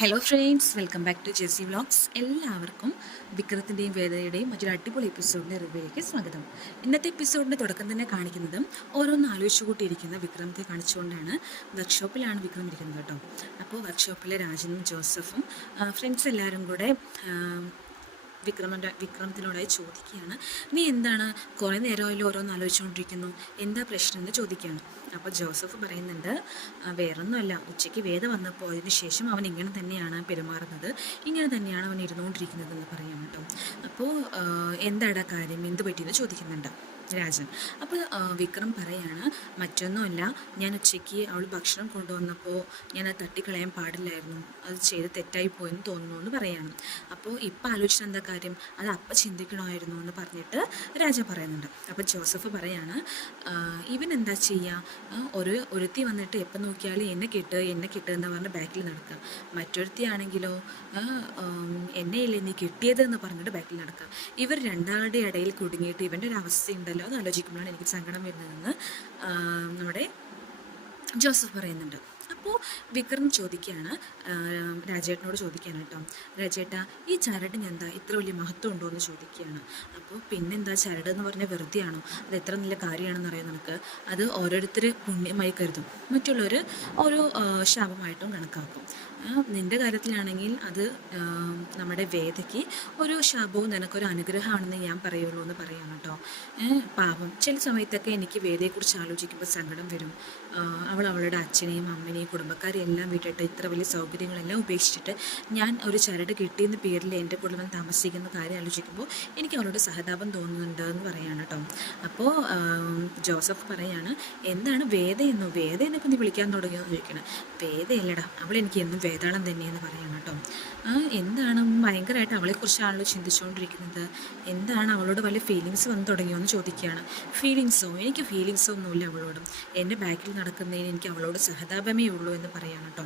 Hello friends, welcome back to Jessie vlogs. എല്ലാവർക്കും വിക്രത്തിൻ്റെയും വേദയുടെയും മറ്റൊരു അടിപൊളി എപ്പിസോഡിൻ്റെ റിവ്യൂയിലേക്ക് സ്വാഗതം. ഇന്നത്തെ എപ്പിസോഡിൻ്റെ തുടക്കം തന്നെ കാണിക്കുന്നതും ഓരോന്ന് ആലോചിച്ചു കൂട്ടിയിരിക്കുന്ന വിക്രമത്തെ കാണിച്ചുകൊണ്ടാണ്. വർക്ക്ഷോപ്പിലാണ് വിക്രം ഇരിക്കുന്നത് കേട്ടോ. അപ്പോൾ വർക്ക്ഷോപ്പിലെ രാജനും ജോസഫും ഫ്രണ്ട്സ് എല്ലാവരും കൂടെ വിക്രമത്തിനോടായി ചോദിക്കുകയാണ്, നീ എന്താണ് കുറേ നേരമായാലും ഓരോന്ന് ആലോചിച്ചുകൊണ്ടിരിക്കുന്നു, എന്താ പ്രശ്നം എന്ന് ചോദിക്കുകയാണ്. അപ്പോൾ ജോസഫ് പറയുന്നുണ്ട്, വേറൊന്നുമല്ല, ഉച്ചയ്ക്ക് വേദ വന്നപ്പോൾ അതിന് ശേഷം അവൻ ഇങ്ങനെ തന്നെയാണ് പെരുമാറുന്നത്, ഇങ്ങനെ തന്നെയാണ് അവൻ ഇരുന്നുകൊണ്ടിരിക്കുന്നതെന്ന് പറയാം കേട്ടോ. അപ്പോൾ എന്താടാ കാര്യം, എന്ത് പറ്റിയെന്ന് ചോദിക്കുന്നുണ്ട് രാജൻ. അപ്പോൾ വിക്രം പറയാണ്, മറ്റൊന്നുമല്ല, ഞാൻ ഉച്ചയ്ക്ക് അവൾ ഭക്ഷണം കൊണ്ടുവന്നപ്പോൾ ഞാനത് തട്ടിക്കളയാൻ പാടില്ലായിരുന്നു, അത് ചെയ്ത് തെറ്റായി പോയെന്ന് തോന്നുന്നു എന്ന് പറയാണ്. അപ്പോൾ ഇപ്പം ആലോചിച്ചത് എന്താ കാര്യം, അത് അപ്പം ചിന്തിക്കണമായിരുന്നു എന്ന് പറഞ്ഞിട്ട് രാജ പറയുന്നുണ്ട്. അപ്പോൾ ജോസഫ് പറയാണ്, ഇവൻ എന്താ ചെയ്യുക, ഒരുത്തി വന്നിട്ട് എപ്പം നോക്കിയാലും എന്നെ കിട്ട് എന്ന് പറഞ്ഞ് ബാക്കിൽ നടക്കുക, മറ്റൊരുത്തി ആണെങ്കിലോ എന്നെയല്ലേ നീ കിട്ടിയതെന്ന് പറഞ്ഞിട്ട് ബാക്കിൽ നടക്കുക. ഇവർ രണ്ടാളുടെ ഇടയിൽ കുടുങ്ങിയിട്ട് ഇവൻ്റെ ഒരു അവസ്ഥയുണ്ടല്ലോ, അത് ആലോചിക്കുമ്പോഴാണ് എനിക്ക് സങ്കടം വരുന്നതെന്ന് നമ്മുടെ ജോസഫ് പറയുന്നുണ്ട്. അപ്പോൾ വിക്രം ചോദിക്കുകയാണ്, രാജേട്ടനോട് ചോദിക്കുകയാണ് കേട്ടോ, രാജേട്ടാ ഈ ചരടിന് എന്താ ഇത്ര വലിയ മഹത്വം ഉണ്ടോ എന്ന് ചോദിക്കുകയാണ്. അപ്പോൾ പിന്നെന്താ, ചരട് എന്ന് പറഞ്ഞാൽ വെറുതെ ആണോ, അത് എത്ര നല്ല കാര്യമാണെന്ന് അറിയാം നിനക്ക്, അത് ഓരോരുത്തർ പുണ്യമായി കരുതും, മറ്റുള്ളവർ ഓരോ ശാപമായിട്ടും കണക്കാക്കും. നിൻ്റെ കാര്യത്തിലാണെങ്കിൽ അത് നമ്മുടെ വേദയ്ക്ക് ഒരു ശാപവും നിനക്കൊരു അനുഗ്രഹമാണെന്ന് ഞാൻ പറയുള്ളൂ എന്ന് പറയാം കേട്ടോ. പാപം, ചില സമയത്തൊക്കെ എനിക്ക് വേദയെക്കുറിച്ച് ആലോചിക്കുമ്പോൾ സങ്കടം വരും. അവളുടെ അച്ഛനെയും അമ്മനെയും കുടുംബക്കാരെയും എല്ലാം വിട്ടിട്ട് ഇത്ര വലിയ സൗകര്യങ്ങളെല്ലാം ഉപേക്ഷിച്ചിട്ട് ഞാൻ ഒരു ചരട് കിട്ടിയെന്ന പേരിൽ എൻ്റെ കൂടെ വന്ന് താമസിക്കുന്ന കാര്യം ആലോചിക്കുമ്പോൾ എനിക്ക് അവളോട് സഹതാപം തോന്നുന്നുണ്ട് എന്ന് പറയാണ് കേട്ടോ. അപ്പോൾ ജോസഫ് പറയാണ്, എന്താണ് വേദയെന്നോ, വേദ എന്നൊക്കെ നീ വിളിക്കാൻ തുടങ്ങിയോ എന്ന് ചോദിക്കണം. വേദയല്ലടാ, അവളെനിക്ക് എന്നും വേതാളം തന്നെയെന്ന് പറയണം കേട്ടോ. എന്താണ് ഭയങ്കരമായിട്ട് അവളെക്കുറിച്ചാണല്ലോ ചിന്തിച്ചുകൊണ്ടിരിക്കുന്നത്, എന്താണ് അവളോട് വലിയ ഫീലിങ്സ് വന്ന് തുടങ്ങിയോ എന്ന് ചോദിക്കുകയാണ്. ഫീലിങ്സോ, എനിക്ക് ഫീലിങ്സോ ഒന്നുമില്ല അവളോടും, എൻ്റെ ബാക്കിൽ നടക്കുന്നതിന് എനിക്ക് അവളോട് സഹതാപമേ ഉള്ളൂ എന്ന് പറയാം കേട്ടോ.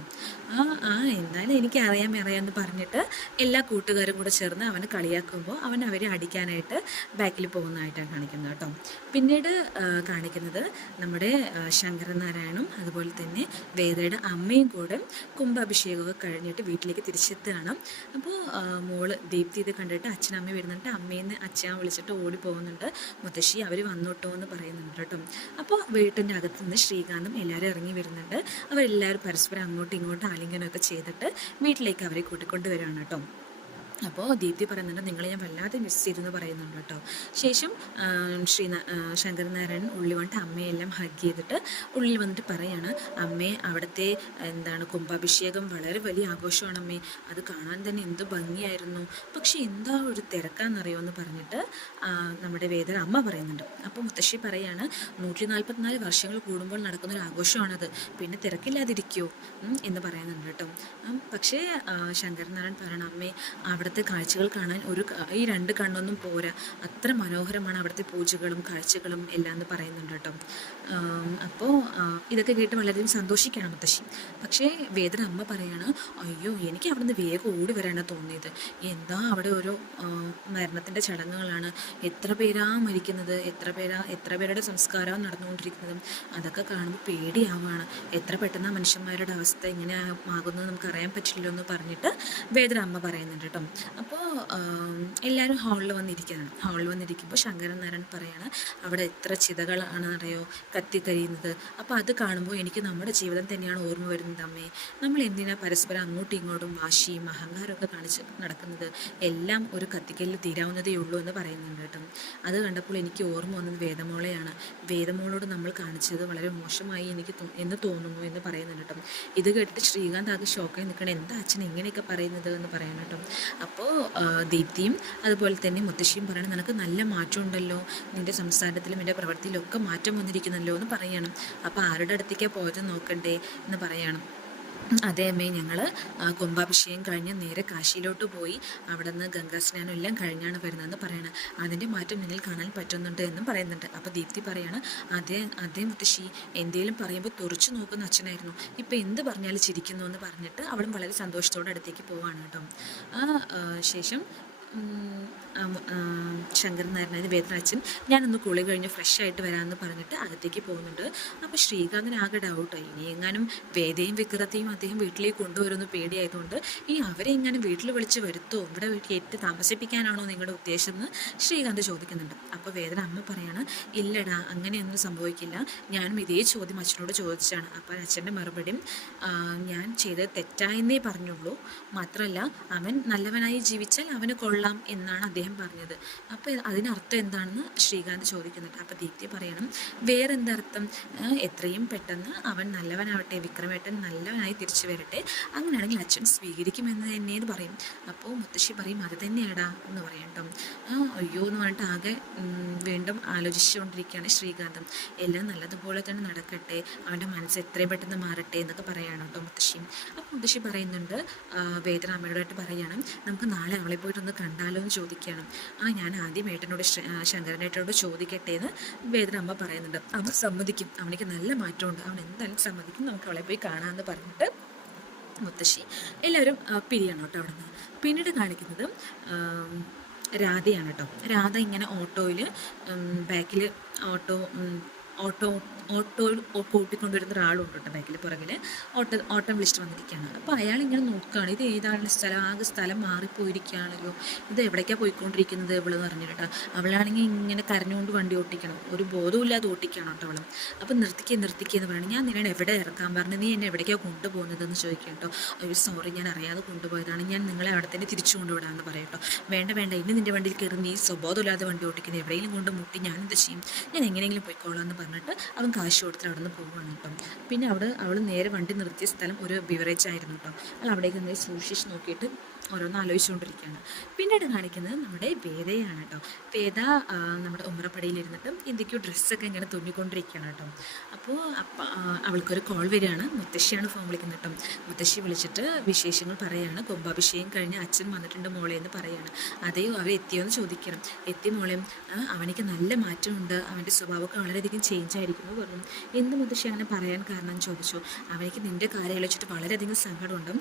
എന്തായാലും എനിക്ക് അറിയാമെന്ന് പറഞ്ഞിട്ട് എല്ലാ കൂട്ടുകാരും കൂടെ ചേർന്ന് അവനെ കളിയാക്കുമ്പോൾ അവരെ അടിക്കാനായിട്ട് ബാക്കിൽ പോകുന്നതായിട്ടാണ് കാണിക്കുന്നത് കേട്ടോ. പിന്നീട് കാണിക്കുന്നത് നമ്മുടെ ശങ്കരനാരായണും അതുപോലെ തന്നെ വേദയുടെ അമ്മയും കൂടെ കുംഭാഭിഷേകമൊക്കെ കഴിഞ്ഞിട്ട് വീട്ടിലേക്ക് തിരിച്ചെത്തുകയാണ്. അപ്പോൾ മോള് ദീപ്തി ഇത് കണ്ടിട്ട് അച്ഛനമ്മ വരുന്നുണ്ട്, അമ്മേന്ന് അച്ഛൻ വിളിച്ചിട്ട് ഓടി പോകുന്നുണ്ട്, മുത്തശ്ശി അവർ വന്നോട്ടോ എന്ന് പറയുന്നുണ്ട് കേട്ടോ. അപ്പോൾ വീട്ടിൻ്റെ അകത്ത് നിന്ന് ശ്രീകാന്തും എല്ലാവരും ഇറങ്ങി വരുന്നുണ്ട്. അവരെല്ലാവരും പരസ്പരം അങ്ങോട്ടും ഇങ്ങോട്ടും ആലിംഗനമൊക്കെ ചെയ്തിട്ട് വീട്ടിലേക്ക് അവരെ കൂട്ടിക്കൊണ്ട് വരികയാണ് കേട്ടോ. അപ്പോൾ ദീപ്തി പറയുന്നുണ്ട്, നിങ്ങളെ ഞാൻ വല്ലാതെ മിസ് ചെയ്തെന്ന് പറയുന്നുണ്ട് കേട്ടോ. ശേഷം ശങ്കരനാരായണൻ ഉള്ളിൽ വന്നിട്ട് അമ്മയെല്ലാം ഹഗ് ചെയ്തിട്ട് ഉള്ളിൽ വന്നിട്ട് പറയാണ്, അമ്മേ അവിടുത്തെ കുംഭാഭിഷേകം വളരെ വലിയ ആഘോഷമാണ് അമ്മേ, അത് കാണാൻ തന്നെ എന്ത് ഭംഗിയായിരുന്നു, പക്ഷേ എന്താ ഒരു തിരക്കാന്നറിയോ എന്ന് പറഞ്ഞിട്ട് നമ്മുടെ വേദന അമ്മ പറയുന്നുണ്ട്. അപ്പോൾ മുത്തശ്ശി പറയാണ്, 144 വർഷങ്ങൾ കൂടുമ്പോൾ നടക്കുന്നൊരു ആഘോഷമാണത്, പിന്നെ തിരക്കില്ലാതിരിക്കുമോ എന്ന് പറയുന്നുണ്ട് കേട്ടോ. പക്ഷേ ശങ്കരനാരായണൻ പറയണം, അമ്മേ അവിടുത്തെ കാഴ്ചകൾ കാണാൻ ഈ 2 കണ്ണൊന്നും പോരാ, അത്ര മനോഹരമാണ് അവിടുത്തെ പൂജകളും കാഴ്ചകളും എല്ലാം എന്ന് പറയുന്നുണ്ട് കേട്ടോ. അപ്പോൾ ഇതൊക്കെ കേട്ട് വളരെയധികം സന്തോഷിക്കുകയാണ് മുത്തശ്ശി. പക്ഷേ വേദന അമ്മ പറയാണ്, അയ്യോ എനിക്ക് അവിടുന്ന് വേഗം ഓടി വരാനാണ് തോന്നിയത്, എന്താ അവിടെ ഓരോ മരണത്തിൻ്റെ ചടങ്ങുകളാണ്, എത്ര പേരാ മരിക്കുന്നത്, എത്ര പേരുടെ സംസ്കാരവും നടന്നുകൊണ്ടിരിക്കുന്നതും, അതൊക്കെ കാണുമ്പോൾ പേടിയാവുകയാണ്, എത്ര പെട്ടെന്ന് മനുഷ്യന്മാരുടെ അവസ്ഥ ഇങ്ങനെ ആകുന്നത് നമുക്കറിയാൻ പറ്റില്ലല്ലോ എന്ന് പറഞ്ഞിട്ട് വേദന അമ്മ പറയുന്നുണ്ട് കേട്ടോ. അപ്പോൾ എല്ലാവരും ഹാളിൽ വന്നിരിക്കുമ്പോൾ ശങ്കരനാരായണൻ പറയാണ്, അവിടെ എത്ര ചിതകളാണെന്നറിയോ കത്തിക്കരിയുന്നത്, അപ്പോൾ അത് കാണുമ്പോൾ എനിക്ക് നമ്മുടെ ജീവിതം തന്നെയാണ് ഓർമ്മ വരുന്നത് അമ്മേ, നമ്മൾ എന്തിനാ പരസ്പരം അങ്ങോട്ടും ഇങ്ങോട്ടും വാശിയും അഹങ്കാരമൊക്കെ കാണിച്ച് നടക്കുന്നത്, എല്ലാം ഒരു കത്തിക്കലിൽ തീരാവുന്നതേ ഉള്ളൂ എന്ന് പറയുന്നുണ്ട് കേട്ടോ. അത് കണ്ടപ്പോൾ എനിക്ക് ഓർമ്മ വന്നത് വേദമോളെയാണ്, വേദമോളോട് നമ്മൾ കാണിച്ചത് വളരെ മോശമായി എന്ന് തോന്നുന്നു എന്ന് പറയുന്നുണ്ട് കേട്ടോ. ഇത് കേട്ടിട്ട് ശ്രീകാന്ത് ആകെ ഷോക്കായി നിൽക്കണം, എന്താ അച്ഛൻ ഇങ്ങനെയൊക്കെ പറയുന്നത് എന്ന് പറയാൻ കേട്ടോ. അപ്പോൾ ദീപ്തിയും അതുപോലെ തന്നെ മുത്തശ്ശിയും പറയണം, നിനക്ക് നല്ല മാറ്റം ഉണ്ടല്ലോ, നിൻ്റെ സംസാരത്തിലും എൻ്റെ പ്രവൃത്തിയിലും ഒക്കെ മാറ്റം വന്നിരിക്കുന്നല്ലോ എന്ന് പറയണം. അപ്പോൾ ആരുടെ അടുത്തേക്കാണ് പോയത് നോക്കണ്ടേ എന്ന് പറയണം. അതേ അമ്മേ, ഞങ്ങൾ കുംഭാഭിഷേകം കഴിഞ്ഞ് നേരെ കാശിയിലോട്ട് പോയി അവിടെ നിന്ന് ഗംഗാസ്നാനം എല്ലാം കഴിഞ്ഞാണ് വരുന്നതെന്ന് പറയണം. അതിൻ്റെ മാറ്റം നിന്നിൽ കാണാൻ പറ്റുന്നുണ്ട് എന്നും പറയുന്നുണ്ട്. അപ്പോൾ ദീപ്തി പറയാണ്, അതേ മുത്തശ്ശി, എന്തെങ്കിലും പറയുമ്പോൾ തുറച്ചു നോക്കുന്ന അച്ഛനായിരുന്നു, ഇപ്പം എന്ത് പറഞ്ഞാലും ചിരിക്കുന്നു എന്ന് പറഞ്ഞിട്ട് അവളും വളരെ സന്തോഷത്തോടെ അടുത്തേക്ക് പോവാണ് കേട്ടോ. ശേഷം ശങ്കരൻ നായർ, അതായത് വേദന അച്ഛൻ, ഞാനൊന്ന് കുളി കഴിഞ്ഞ് ഫ്രഷ് ആയിട്ട് വരാമെന്ന് പറഞ്ഞിട്ട് അകത്തേക്ക് പോകുന്നുണ്ട്. അപ്പോൾ ശ്രീകാന്തിന് ആകെ ഡൗട്ടായി. ഇനി എങ്ങാനും വേദയും വിക്രത്തെയും അദ്ദേഹം വീട്ടിലേക്ക് കൊണ്ടുവരുമെന്ന് പേടിയായതുകൊണ്ട് ഈ അവരെ എങ്ങാനും വീട്ടിൽ വിളിച്ച് വരുത്തോ, ഇവിടെ കയറ്റി താമസിപ്പിക്കാനാണോ നിങ്ങളുടെ ഉദ്ദേശം എന്ന് ശ്രീകാന്ത് ചോദിക്കുന്നുണ്ട്. അപ്പോൾ വേദന അമ്മ പറയാണ്, ഇല്ലടാ അങ്ങനെയൊന്നും സംഭവിക്കില്ല, ഞാനും ഇതേ ചോദ്യം അച്ഛനോട് ചോദിച്ചാണ്. അപ്പോൾ അച്ഛൻ്റെ മറുപടിയും, ഞാൻ ചെയ്തത് തെറ്റായെന്നേ പറഞ്ഞുള്ളൂ, മാത്രമല്ല അവൻ നല്ലവനായി ജീവിച്ചാൽ അവന് കൊള്ളാം എന്നാണ് അദ്ദേഹം പറഞ്ഞത്. അപ്പോൾ അതിനർത്ഥം എന്താണെന്ന് ശ്രീകാന്ത് ചോദിക്കുന്നുണ്ട്. അപ്പോൾ ദീപ്തി പറയണം, വേറെന്തർത്ഥം, എത്രയും പെട്ടെന്ന് അവൻ നല്ലവനാവട്ടെ, വിക്രമേട്ടൻ നല്ലവനായി തിരിച്ചു വരട്ടെ, അങ്ങനെയാണെങ്കിൽ അച്ഛൻ സ്വീകരിക്കുമെന്ന് തന്നെയെന്ന് പറയും. അപ്പോൾ മുത്തശ്ശി പറയും, അത് തന്നെയാടാ എന്ന് പറയും കേട്ടോ. അയ്യോ എന്ന് പറഞ്ഞിട്ട് ആകെ വീണ്ടും ആലോചിച്ചുകൊണ്ടിരിക്കുകയാണ് ശ്രീകാന്തം. എല്ലാം നല്ലതുപോലെ തന്നെ നടക്കട്ടെ, അവൻ്റെ മനസ്സ് എത്രയും പെട്ടെന്ന് മാറട്ടെ എന്നൊക്കെ പറയുകയാണ് കേട്ടോ മുത്തശ്ശി. അപ്പോൾ മുത്തശ്ശി പറയുന്നുണ്ട്, വേദന അമ്മയോടായിട്ട് പറയുകയാണ്, നമുക്ക് നാളെ അവളെ പോയിട്ടൊന്ന് കണ്ടാലോ എന്ന് ചോദിക്കുകയാണ്. ഞാൻ ആദ്യം ഏട്ടനോട് ശങ്കരനേട്ടനോട് ചോദിക്കട്ടെ എന്ന് വേദന അമ്മ പറയുന്നുണ്ട്. അവൻ സമ്മതിക്കും, അവനിക്ക് നല്ല മാറ്റമുണ്ട്, അവൻ എന്തായാലും സമ്മതിക്കും, നമുക്ക് അവളെ പോയി കാണാമെന്ന് പറഞ്ഞിട്ട് മുത്തശ്ശി എല്ലാവരും പിരിയണം കേട്ടോ അവിടെ നിന്ന്. പിന്നീട് കാണിക്കുന്നത് രാധയാണ് കേട്ടോ. രാധ ഇങ്ങനെ ഓട്ടോയിൽ ബാക്കിൽ ഓട്ടോ ഓട്ടോ ഓട്ടോ കൂട്ടിക്കൊണ്ടുവരുന്ന ഒരാളുണ്ട് കേട്ടോ ബാക്കിൽ പുറകിൽ. ഓട്ടം വിളിച്ചിട്ട് വന്നിരിക്കുകയാണ്. അപ്പോൾ അയാളിങ്ങനെ നോക്കുകയാണ്, ഇത് ഏതാണ് സ്ഥലം, ആകെ സ്ഥലം മാറിപ്പോയിരിക്കുകയാണല്ലോ, ഇത് എവിടേക്കാണ് പോയിക്കൊണ്ടിരിക്കുന്നത് ഇവളെന്ന് പറഞ്ഞു കേട്ടോ. അവളാണെങ്കിൽ ഇങ്ങനെ കരഞ്ഞുകൊണ്ട് വണ്ടി ഓട്ടിക്കണം, ഒരു ബോധമില്ലാതെ ഓട്ടിക്കണം കേട്ടോ അവളും. അപ്പോൾ നിർത്തിക്കുക എന്ന് പറയണം. ഞാൻ നിന്നെ എവിടെ ഇറക്കാൻ പറഞ്ഞു, നീ എന്നെ എവിടേക്കാണ് കൊണ്ടുപോകുന്നതെന്ന് ചോദിക്കാം കേട്ടോ. ഒരു സോറി, ഞാൻ അറിയാതെ കൊണ്ടുപോയതാണ്, ഞാൻ നിങ്ങളെ അവിടെ തന്നെ തിരിച്ചു കൊണ്ടുവിടാമെന്ന് പറയാം കേട്ടോ. വേണ്ട, ഇനി നിൻ്റെ വണ്ടിയിൽ കയറി നീ സ്വബോധമില്ലാതെ വണ്ടി ഓട്ടിക്കുന്നത്, എവിടെയെങ്കിലും കൊണ്ട് മുട്ടി ഞാൻ എന്ത് ചെയ്യും, ഞാൻ എങ്ങനെയെങ്കിലും പോയിക്കോളാം എന്ന് പറഞ്ഞിട്ട് അവൻ കാശ് കൊടുത്തിട്ട് അവിടെ നിന്ന് പോവുകയാണ് കേട്ടോ. പിന്നെ അവൾ നേരെ വണ്ടി നിർത്തിയ സ്ഥലം ഒരു ബിവറേജ് ആയിരുന്നു കേട്ടോ. അവൾ അവിടേക്ക് നേരെ സൂക്ഷിച്ച് നോക്കിയിട്ട് ഓരോന്ന് ആലോചിച്ചുകൊണ്ടിരിക്കുകയാണ്. പിന്നീട് കാണിക്കുന്നത് നമ്മുടെ വേദയാണ് കേട്ടോ. വേദ നമ്മുടെ ഉമ്മറപ്പടിയിലിരുന്നിട്ട് എന്തൊക്കെയോ ഡ്രസ്സൊക്കെ ഇങ്ങനെ തുന്നിക്കൊണ്ടിരിക്കുകയാണ് കേട്ടോ. അപ്പോൾ അവൾക്കൊരു കോൾ വരികയാണ്. മുത്തശ്ശിയാണ് ഫോൺ വിളിക്കുന്നത് കേട്ടോ. മുത്തശ്ശി വിളിച്ചിട്ട് വിശേഷങ്ങൾ പറയുകയാണ്. കുംഭാഭിഷേകം കഴിഞ്ഞ് അച്ഛൻ വന്നിട്ടുണ്ട് മോളെ എന്ന് പറയുകയാണ്. അതെയോ, അവർ എത്തിയോ എന്ന് ചോദിക്കണം. എത്തി മോളെ, അവനിക്ക് നല്ല മാറ്റമുണ്ട്, അവൻ്റെ സ്വഭാവമൊക്കെ വളരെയധികം ചേഞ്ച് ആയിരിക്കുന്നു പറഞ്ഞു. എന്ത് മുത്തശ്ശി അങ്ങനെ പറയാൻ കാരണം എന്ന് ചോദിച്ചു. അവനിക്ക് നിൻ്റെ കാര്യം ആലോചിച്ചിട്ട് വളരെയധികം സങ്കടമുണ്ട്,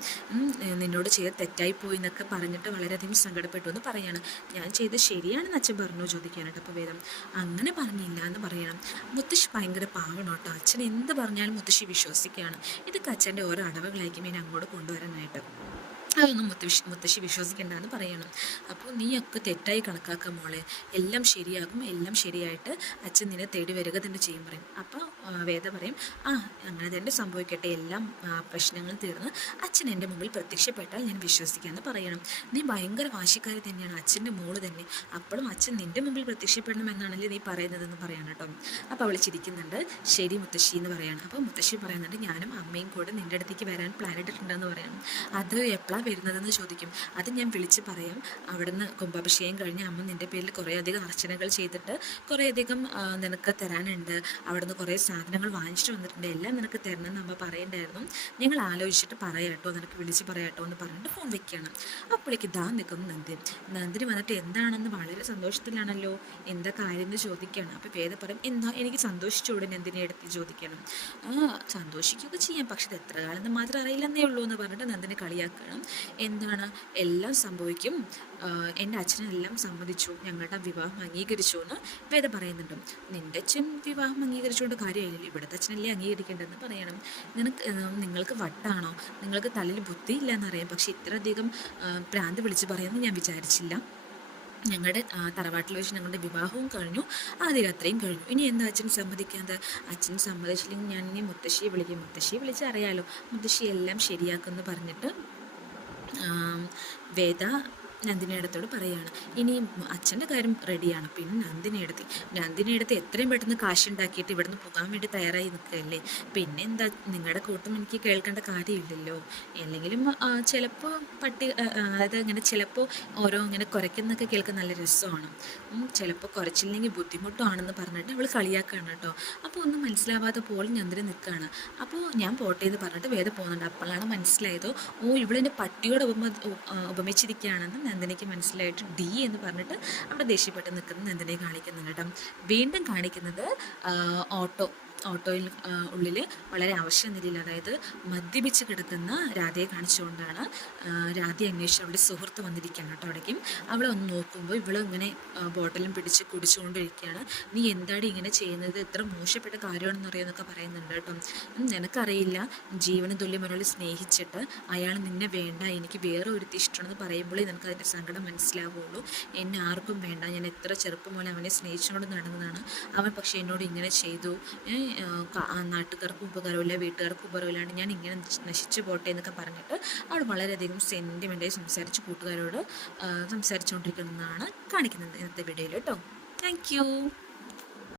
നിന്നോട് ചെയ്ത് തെറ്റായിപ്പോയി എന്നൊക്കെ പറഞ്ഞിട്ട് വളരെയധികം സങ്കടപ്പെട്ടു എന്ന് പറയാണ്. ഞാൻ ചെയ്ത് ശരിയാണെന്ന് അച്ഛൻ പറഞ്ഞു ചോദിക്കാനായിട്ട്. അപ്പോൾ വേദം അങ്ങനെ പറഞ്ഞില്ല എന്ന് പറയണം. മുത്തശ്ശി ഭയങ്കര പാവണം കേട്ടോ. അച്ഛൻ എന്ത് പറഞ്ഞാലും മുത്തശ്ശി വിശ്വസിക്കുകയാണ്. ഇതൊക്കെ അച്ഛൻ്റെ ഓരോ അടവുകളായിരിക്കും ഇനി അങ്ങോട്ട് കൊണ്ടുവരാനായിട്ട്. അതൊന്നും മുത്തശ്ശി വിശ്വസിക്കേണ്ടെന്ന് പറയണം. അപ്പോൾ നീയൊക്കെ തെറ്റായി കണക്കാക്കാം മോളെ, എല്ലാം ശരിയാകും, എല്ലാം ശരിയായിട്ട് അച്ഛൻ നിന്നെ തേടി വരിക തന്നെ ചെയ്യും പറയും. അപ്പോൾ വേദ പറയും, അങ്ങനെ തന്നെ സംഭവിക്കട്ടെ, എല്ലാം പ്രശ്നങ്ങൾ തീർന്ന് അച്ഛൻ എൻ്റെ മുമ്പിൽ പ്രത്യക്ഷപ്പെട്ടാൽ ഞാൻ വിശ്വസിക്കാമെന്ന് പറയണം. നീ ഭയങ്കര വാശിക്കാരി തന്നെയാണ്, അച്ഛൻ്റെ മോള് തന്നെ, അപ്പോഴും അച്ഛൻ നിൻ്റെ മുമ്പിൽ പ്രത്യക്ഷപ്പെടണമെന്നാണല്ലേ നീ പറയുന്നതെന്ന് പറയാൻ കേട്ടോ. അപ്പോൾ അവൾ ചിരിക്കുന്നുണ്ട്. ശരി മുത്തശ്ശി എന്ന് പറയണം. അപ്പോൾ മുത്തശ്ശി പറയുന്നുണ്ട്, ഞാനും അമ്മയും കൂടെ നിൻ്റെ അടുത്തേക്ക് വരാൻ പ്ലാൻ ഇട്ടിട്ടുണ്ടെന്ന് പറയണം. അത് എപ്പോഴാണ് വരുന്നതെന്ന് ചോദിക്കും. അത് ഞാൻ വിളിച്ച് പറയാം. അവിടുന്ന് കുംഭാഭിഷേകം കഴിഞ്ഞ് അമ്മ നിൻ്റെ പേരിൽ കുറേയധികം അർച്ചനകൾ ചെയ്തിട്ട് കുറേയധികം നിനക്ക് തരാനുണ്ട്, അവിടുന്ന് കുറേ സാധനങ്ങൾ വാങ്ങിച്ചിട്ട് വന്നിട്ടുണ്ട്, എല്ലാം നിനക്ക് തരണമെന്ന് അമ്മ പറയണ്ടായിരുന്നു, ഞങ്ങൾ ആലോചിച്ചിട്ട് പറയാട്ടോ, നിനക്ക് വിളിച്ച് പറയാട്ടോ എന്ന് പറഞ്ഞിട്ട് ഫോൺ വെക്കുകയാണ്. അപ്പോഴേക്ക് ഇതാ നിൽക്കുന്നു നന്ദിനി വന്നിട്ട് എന്താണെന്ന് വളരെ സന്തോഷത്തിലാണല്ലോ, എന്താ കാര്യം എന്ന് ചോദിക്കുകയാണ്. അപ്പോൾ വേദ പറയും, എന്താ എനിക്ക് സന്തോഷിച്ചൂടെ നന്ദിനെ എടുത്ത് ചോദിക്കണം. സന്തോഷിക്കുകയൊക്കെ ചെയ്യാം, പക്ഷെ ഇത് എത്ര കാലം മാത്രം അറിയില്ലെന്നേ ഉള്ളൂ എന്ന് പറഞ്ഞിട്ട് നന്ദിനെ കളിയാക്കണം. എന്താണ്, എല്ലാം സംഭവിക്കും, എൻ്റെ അച്ഛനെല്ലാം സമ്മതിച്ചു, ഞങ്ങളുടെ വിവാഹം അംഗീകരിച്ചു എന്ന് വേദ പറയുന്നുണ്ട്. നിൻ്റെ അച്ഛൻ വിവാഹം അംഗീകരിച്ചുകൊണ്ട് കാര്യമായില്ല, ഇവിടുത്തെ അച്ഛനല്ലേ അംഗീകരിക്കേണ്ടതെന്ന് പറയണം. നിങ്ങൾക്ക് വട്ടാണോ, നിങ്ങൾക്ക് തലയിൽ ബുദ്ധി ഇല്ല എന്നറിയാം, പക്ഷെ ഇത്രയധികം ഭ്രാന്ത് വിളിച്ച് പറയുമെന്ന് ഞാൻ വിചാരിച്ചില്ല. ഞങ്ങളുടെ തറവാട്ടിൽ വെച്ച് ഞങ്ങളുടെ വിവാഹവും കഴിഞ്ഞു, ആദ്യ രാത്രിയും കഴിഞ്ഞു, ഇനി എന്താ അച്ഛൻ സമ്മതിക്കാതെ? അച്ഛൻ സമ്മതിച്ചില്ലെങ്കിൽ ഞാൻ ഇനി മുത്തശ്ശിയെ വിളിക്കും, മുത്തശ്ശിയെ വിളിച്ച് അറിയാലോ, മുത്തശ്ശി എല്ലാം ശരിയാക്കുമെന്ന് പറഞ്ഞിട്ട് വേദ നന്ദിനിയുടെ പറയുകയാണ്. ഇനി അച്ഛൻ്റെ കാര്യം റെഡിയാണ്, പിന്നെ നന്ദിനിയുടെ എത്രയും പെട്ടെന്ന് കാശുണ്ടാക്കിയിട്ട് ഇവിടുന്ന് പോകാൻ വേണ്ടി തയ്യാറായി നിൽക്കുകയല്ലേ, പിന്നെ എന്താ നിങ്ങളുടെ കൂട്ടം എനിക്ക് കേൾക്കേണ്ട കാര്യമില്ലല്ലോ. അല്ലെങ്കിലും ചിലപ്പോൾ അതായത് ഇങ്ങനെ ചിലപ്പോൾ ഓരോ ഇങ്ങനെ കുറയ്ക്കുന്നൊക്കെ കേൾക്കാൻ നല്ല രസമാണ്, ചിലപ്പോൾ കുറച്ചില്ലെങ്കിൽ ബുദ്ധിമുട്ടാണെന്ന് പറഞ്ഞിട്ട് അവൾ കളിയാക്കുകയാണ് കേട്ടോ. അപ്പോൾ ഒന്നും മനസ്സിലാവാതെ പോലെ നന്ദിനി നിൽക്കുകയാണ്. അപ്പോൾ ഞാൻ പോട്ടെ എന്ന് പറഞ്ഞിട്ട് വേദ പോകുന്നുണ്ട്. അപ്പോഴാണ് മനസ്സിലായതോ, ഇവളെൻ്റെ പട്ടിയോട് ഉപമിച്ചിരിക്കുകയാണെന്ന് നന്ദിനിക്ക് മനസ്സിലായിട്ട് ഡി എന്ന് പറഞ്ഞിട്ട് അവിടെ ദേഷ്യപ്പെട്ട് നിൽക്കുന്ന നന്ദിനിയെ കാണിക്കുന്നുണ്ട് കേട്ടോ. വീണ്ടും കാണിക്കുന്നത് ഓട്ടോ ഓട്ടോയിൽ ഉള്ളിൽ വളരെ അവശനിലയിൽ, അതായത് മദ്യപിച്ച് കിടക്കുന്ന രാധയെ കാണിച്ചുകൊണ്ടാണ് രാധയെ അന്വേഷിച്ച് അവളുടെ സുഹൃത്ത് വന്നിരിക്കുകയാണ് കേട്ടോ. അവിടേക്കും അവളെ ഒന്ന് നോക്കുമ്പോൾ ഇവളും ഇങ്ങനെ ബോട്ടിലും പിടിച്ച് കുടിച്ചുകൊണ്ടിരിക്കുകയാണ്. നീ എന്താടി ഇങ്ങനെ ചെയ്യുന്നത്, ഇത്ര മോശപ്പെട്ട കാര്യമാണെന്ന് അറിയാമെന്നൊക്കെ പറയുന്നുണ്ട് കേട്ടോ. നിനക്കറിയില്ല, ജീവന തുല്യം ഒരാൾ സ്നേഹിച്ചിട്ട് അയാൾ നിന്നെ വേണ്ട, എനിക്ക് വേറെ ഒരു ഇഷ്ടമാണെന്ന് പറയുമ്പോഴേ നിനക്കതിൻ്റെ സങ്കടം മനസ്സിലാവുള്ളൂ. എന്നെ ആർക്കും വേണ്ട, ഞാൻ എത്ര ചെറുപ്പം പോലെ അവനെ സ്നേഹിച്ചുകൊണ്ട് നടന്നതാണ്, അവൻ പക്ഷേ എന്നോട് ഇങ്ങനെ ചെയ്തു, നാട്ടുകാർക്ക് ഉപകാരമില്ല, വീട്ടുകാർക്ക് ഉപകാരമില്ലാണ്ട് ഞാൻ ഇങ്ങനെ നശിച്ചു പോട്ടെ എന്നൊക്കെ പറഞ്ഞിട്ട് അവൾ വളരെയധികം സെൻറ്റിമെൻ്റായി സംസാരിച്ച് കൂട്ടുകാരോട് സംസാരിച്ചുകൊണ്ടിരിക്കുന്നതാണ് കാണിക്കുന്നത് ഇന്നത്തെ വീഡിയോയിൽ കേട്ടോ. Thank you.